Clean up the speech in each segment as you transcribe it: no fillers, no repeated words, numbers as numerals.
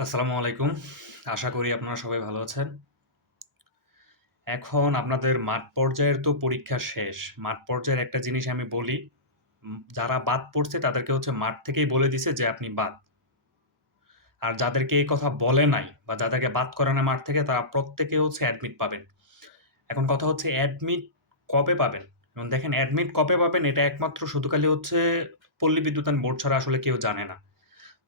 আসসালামু আলাইকুম। আশা করি আপনারা সবাই ভালো আছেন। এখন আপনাদের মাঠ পর্যায়ের তো পরীক্ষা শেষ। মাঠ পর্যায়ের একটা জিনিস আমি বলি, যারা বাদ পড়ছে তাদেরকে হচ্ছে মাঠ থেকেই বলে দিছে যে আপনি বাদ। আর যাদেরকে এই কথা বলে নাই বা যাদেরকে বাদ করে না মাঠ থেকে তারা প্রত্যেকে হচ্ছে অ্যাডমিট পাবেন। এখন কথা হচ্ছে অ্যাডমিট কবে পাবেন? এখন দেখেন অ্যাডমিট কবে পাবেন এটা একমাত্র শুধু খালি হচ্ছে পল্লী বিদ্যুতায়ন বোর্ড ছাড়া আসলে কেউ জানে না।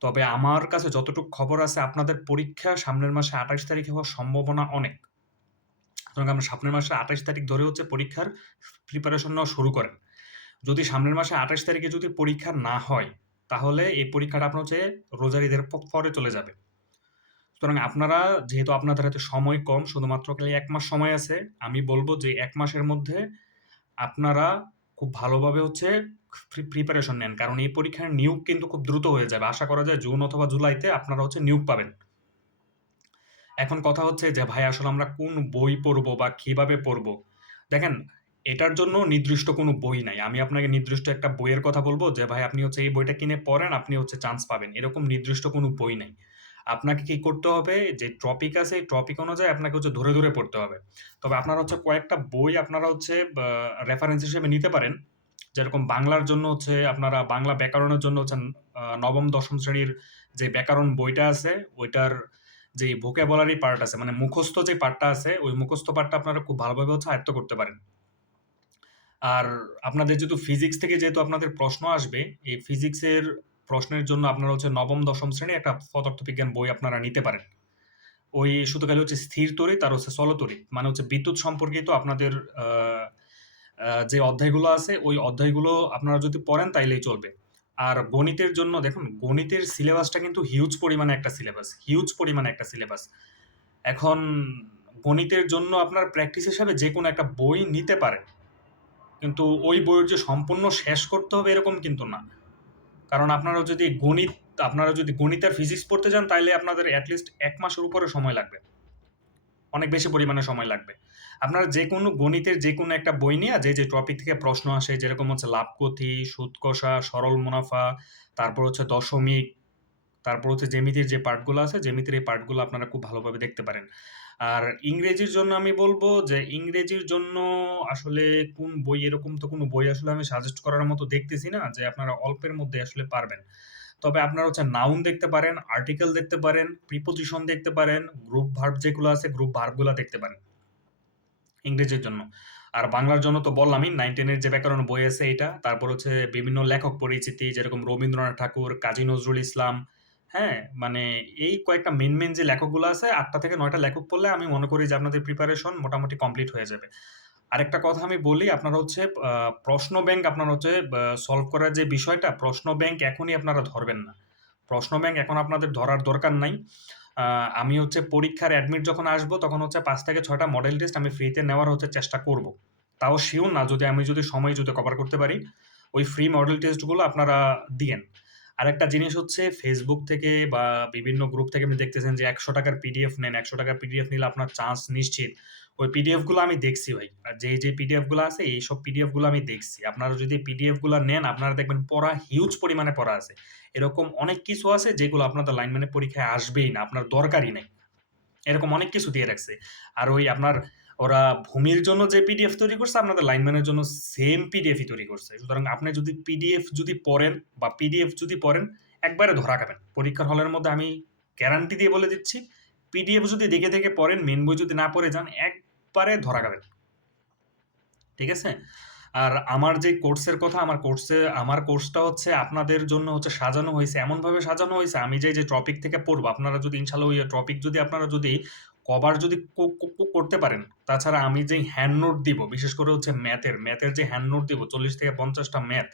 তবে আমার কাছে যতটুকু খবর আছে আপনাদের পরীক্ষা সামনের মাসে ২৮ তারিখে হওয়ার সম্ভাবনা অনেক। সুতরাং আমরা সামনের মাসে ২৮ তারিখ ধরে হচ্ছে পরীক্ষার প্রিপারেশন নেওয়া শুরু করেন। যদি সামনের মাসে ২৮ তারিখে যদি পরীক্ষা না হয়, তাহলে এই পরীক্ষাটা আপনার হচ্ছে রোজার ঈদের পরে চলে যাবে। সুতরাং আপনারা যেহেতু আপনাদের হাতে সময় কম, শুধুমাত্র খালি ১ মাস সময় আছে। আমি বলব যে ১ মাসের মধ্যে আপনারা খুব ভালোভাবে হচ্ছে প্রিপারেশন নেন। কারণ এই পরীক্ষার নিয়োগ কিন্তু খুব দ্রুত হয়ে যাবে। আশা করা যায় জুন অথবা জুলাইতে আপনারা হচ্ছে নিয়োগ পাবেন। এখন কথা হচ্ছে যে ভাই আসলে আমরা কোন বই পড়বো বা কিভাবে পড়বো? দেখেন এটার জন্য নির্দিষ্ট কোনো বই নাই। আমি আপনাকে নির্দিষ্ট একটা বইয়ের কথা বলব যে ভাই আপনি হচ্ছে এই বইটা কিনে পড়েন, আপনি হচ্ছে চান্স পাবেন। এরকম নির্দিষ্ট কোনো বই নাই। আপনাকে কি করতে হবে যে টপিক আছে এই টপিক অনুযায়ী আপনাকে হচ্ছে ধরে, ধরে পড়তে হবে। তবে আপনারা হচ্ছে কয়েকটা বই আপনারা হচ্ছে রেফারেন্স হিসেবে নিতে পারেন। যেরকম বাংলার জন্য হচ্ছে আপনারা বাংলা ব্যাকরণের জন্য হচ্ছে ৯ম ১০ম শ্রেণীর যে ব্যাকরণ বইটা আছে ওইটার যে vocabulary পার্ট আছে মানে মুখস্থ যে পার্টটা আছে ওই মুখস্থ পার্টটা আপনারা খুব ভালোভাবে হচ্ছে আয়ত্ত করতে পারেন। আর আপনাদের যেহেতু ফিজিক্স থেকে যেহেতু আপনাদের প্রশ্ন আসবে, এই ফিজিক্সের প্রশ্নের জন্য আপনারা হচ্ছে ৯ম ১০ম শ্রেণীর একটা পদার্থবিজ্ঞান বই আপনারা নিতে পারেন। ওই শুধু খালি হচ্ছে স্থির তড়িৎ আর হচ্ছে চলতড়িৎ মানে হচ্ছে বিদ্যুৎ সম্পর্কিত আপনাদের আ আ যে অধ্যায়গুলো আছে ওই অধ্যায়গুলো আপনারা যদি পড়েন তাইলেই চলবে। আর গণিতের জন্য দেখুন গণিতের সিলেবাসটা কিন্তু হিউজ পরিমাণে একটা সিলেবাস, হিউজ পরিমাণে একটা সিলেবাস। এখন গণিতের জন্য আপনার প্র্যাকটিস হিসাবে যেকোনো একটা বই নিতে পারেন। কিন্তু ওই বইয়ের যে সম্পূর্ণ শেষ করতে হবে এরকম কিন্তু না। কারণ আপনারা যদি গণিত আর ফিজিক্স পড়তে যান তাইলে আপনাদের এট লিস্ট ১ মাসের উপরে সময় লাগবে। অনেক বেশি পরিমাণে সময় লাগবে। আপনারা যেকোনো গণিতের যেকোনো একটা বই নিয়া যে টপিক থেকে প্রশ্ন আসে যেরকম হচ্ছে লাভ-ক্ষতি, সুদ কষা, সরল মুনাফা, তারপর হচ্ছে দশমিক, তারপর হচ্ছে জ্যামিতির যে পার্টগুলো আছে, জ্যামিতির এই পার্টগুলো আপনারা খুব ভালোভাবে দেখতে পারেন। আর ইংরেজির জন্য আমি বলব যে ইংরেজির জন্য আসলে কোন বই এরকম তো কোনো বই আসলে আমি সাজেস্ট করার মতো দেখতেছি না যে আপনারা অল্পের মধ্যে আসলে পারবেন। তবে আপনারা হচ্ছে নাউন দেখতে পারেন, আর্টিকেল দেখতে পারেন, প্রিপোজিশন দেখতে পারেন, গ্রুপ ভার্ব যেগুলো আছে গ্রুপ ভার্বগুলা দেখতে পারেন ইংরেজির জন্য। আর বাংলার জন্য তো বললামই ৯-১০ এর যে ব্যাকরণ বই আছে এইটা। তারপর হচ্ছে বিভিন্ন লেখক পরিচিতি যেরকম রবীন্দ্রনাথ ঠাকুর, কাজী নজরুল ইসলাম, হ্যাঁ? মানে এই কয়েকটা মেইন যে লেখকগুলো আছে ৮ টা থেকে ৯ টা লেখক পড়লে আমি মনে করি যে আপনাদের প্রিপারেশন মোটামুটি কমপ্লিট হয়ে যাবে। আরেকটা কথা আমি বলি আপনারা হচ্ছে প্রশ্ন ব্যাংক আপনারা হচ্ছে সলভ করার যে বিষয়টা প্রশ্ন ব্যাংক এখনই আপনারা ধরবেন না। প্রশ্ন ব্যাংক এখন আপনাদের ধরার দরকার নাই। আ আমি হচ্ছে পরীক্ষার অ্যাডমিট যখন আসবো তখন হচ্ছে ৫ থেকে ৬ টা মডেল টেস্ট আমি ফ্রিতে নেওয়ার হচ্ছে চেষ্টা করব। তাও সিউর না আমি যদি সময় যদি কভার করতে পারি, ওই ফ্রি মডেল টেস্টগুলো আপনারা দিয়েন। আরেকটা জিনিস হচ্ছে Facebook থেকে বা বিভিন্ন গ্রুপ থেকে আপনি দেখতেছেন যে ৳১০০ র পিডিএফ নেন, ৳১০০ র পিডিএফ নিলে আপনার চান্স নিশ্চিত। ওই পিডিএফ গুলো আমি দেখছি ভাই। আর যে পিডিএফ গুলো আছে এইসব পিডিএফ গুলো আমি দেখছি। আপনারা যদি পিডিএফ গুলা নেন আপনারা দেখবেন পড়া হিউজ পরিমাণে পড়া আছে। এরকম অনেক কিছু আছে যেগুলো আপনাদের লাইনম্যানের পরীক্ষায় আসবেই না। আপনার দরকারই নাই। এরকম অনেক কিছু দিয়ে রাখছে। আর ওই আপনার ওরা ভূমির জন্য যে পিডিএফ তৈরি করছে, আপনাদের লাইনম্যানের জন্য সেম পিডিএফই তৈরি করছে। সুতরাং আপনি যদি পিডিএফ যদি পড়েন বা পিডিএফ যদি পড়েন, একবারে ধরা খাবেন। পরীক্ষার হলের মধ্যে আমি গ্যারান্টি দিয়ে বলে দিচ্ছি, পিডিএফ যদি দেখে পড়েন, মেইন বই যদি না পড়ে যান, একবারে ধরা খাবেন। ঠিক আছে? আর আমার যে কোর্সের কথা, আমার কোর্সটা হচ্ছে আপনাদের জন্য হচ্ছে সাজানো হইছে, এমনভাবে সাজানো হইছে, আমি যে টপিক থেকে পড়বো, আপনারা যদি ইনশাআল্লাহ ওই টপিক যদি আপনারা যদি কভার যদি কো কো কো করতে পারেন, তাছাড়া আমি যেই হ্যান্ড নোট দিব, বিশেষ করে হচ্ছে ম্যাথের যে হ্যান্ড নোট দিব ৪০ থেকে ৫০ টা ম্যাথ,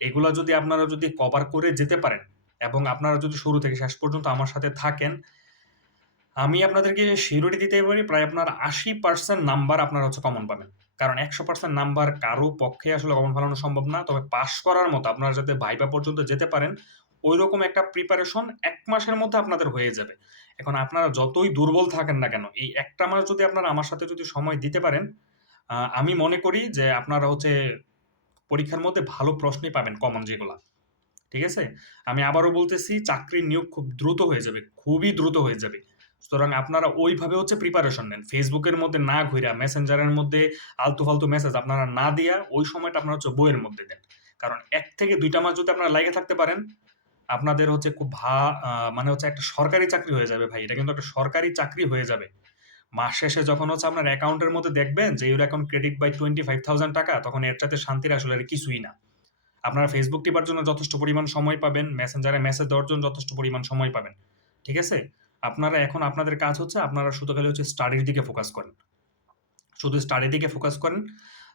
এগুলা যদি আপনারা যদি কভার করে যেতে পারেন এবং আপনারা যদি শুরু থেকে শেষ পর্যন্ত আমার সাথে থাকেন আমি আপনাদেরকে সিউরিটি দিতে পারি প্রায় আপনার ৮০% নাম্বার আপনারা হচ্ছে কমন পাবেন। কারণ ১০০% নাম্বার কারো পক্ষে আসলে কমন ফেলানো সম্ভব না। তবে পাস করার মতো আপনারা যাতে ভাইবা পর্যন্ত যেতে পারেন, ঐরকম একটা প্রিপারেশন ১ মাসের মধ্যে আপনাদের হয়ে যাবে। এখন আপনারা যতই দুর্বল থাকেন না কেন, এই ১ টা মাস যদি আপনারা আমার সাথে যদি সময় দিতে পারেন, আমি মনে করি যে আপনারা হচ্ছে পরীক্ষার মধ্যে ভালো প্রশ্নই পাবেন কমন যেগুলা। ঠিক আছে? আমি আবারও বলতেছি চাকরির নিয়োগ খুব দ্রুত হয়ে যাবে। খুবই দ্রুত হয়ে যাবে। সুতরাং আপনারা ওইভাবে হচ্ছে প্রিপারেশন নেন। Facebook এর মধ্যে না ঘুইরা Messenger এর মধ্যে আলতু-ফালতু মেসেজ আপনারা না দিয়া ওই সময়টা আপনারা হচ্ছে বইয়ের মধ্যে দেন। কারণ ১ থেকে ২ টা মাস যদি আপনারা লাইগা থাকতে পারেন, আপনাদের হচ্ছে খুব মানে হচ্ছে একটা সরকারি চাকরি হয়ে যাবে ভাই। এটা কিন্তু একটা সরকারি চাকরি হয়ে যাবে। মাস শেষে যখন হচ্ছে আপনার অ্যাকাউন্টের মধ্যে দেখবেন যে ইউর অ্যাকাউন্ট ক্রেডিট বাই ৳25,000 তখন এর চাইতে শান্তির আসলে আর কিছুই না। আপনারা Facebook টিপার জন্য যথেষ্ট পরিমাণ সময় পাবেন, Messenger এ মেসেজ দেওয়ার জন্য যথেষ্ট পরিমাণ সময় পাবেন। ঠিক আছে? আপনারা এখন আপনাদের কাজ হচ্ছে আপনারা শুধু খালি হচ্ছে স্টাডির দিকে ফোকাস করেন। শুধু স্টাডির দিকে ফোকাস করেন।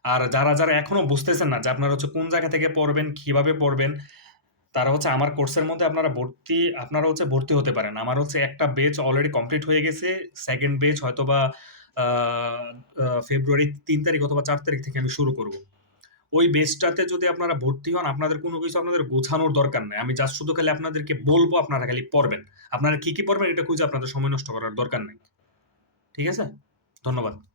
আর যারা এখনো বুঝতেছেন না যে আপনারা হচ্ছে কোন জায়গা থেকে পড়বেন, কিভাবে পড়বেন, তারা হচ্ছে আমার কোর্সের মধ্যে আপনারা হচ্ছে ভর্তি হতে পারেন। আমার হচ্ছে একটা বেচ অলরেডি কমপ্লিট হয়ে গেছে। 2nd বেচ হয়তোবা আ আ ফেব্রুয়ারি ৩ তারিখ অথবা ৪ তারিখ থেকে আমি শুরু করব। ওই বেচটাতে যদি আপনারা ভর্তি হন, আপনাদের কোনো কিছু আপনাদের গোছানোর দরকার নাই। আমি জাস্ট শুধু খালি আপনাদেরকে বলব, আপনারা খালি পড়বেন। আপনারা কি পড়বেন এটা খুঁজে আপনাদের সময় নষ্ট করার দরকার নাই। ঠিক আছে? ধন্যবাদ।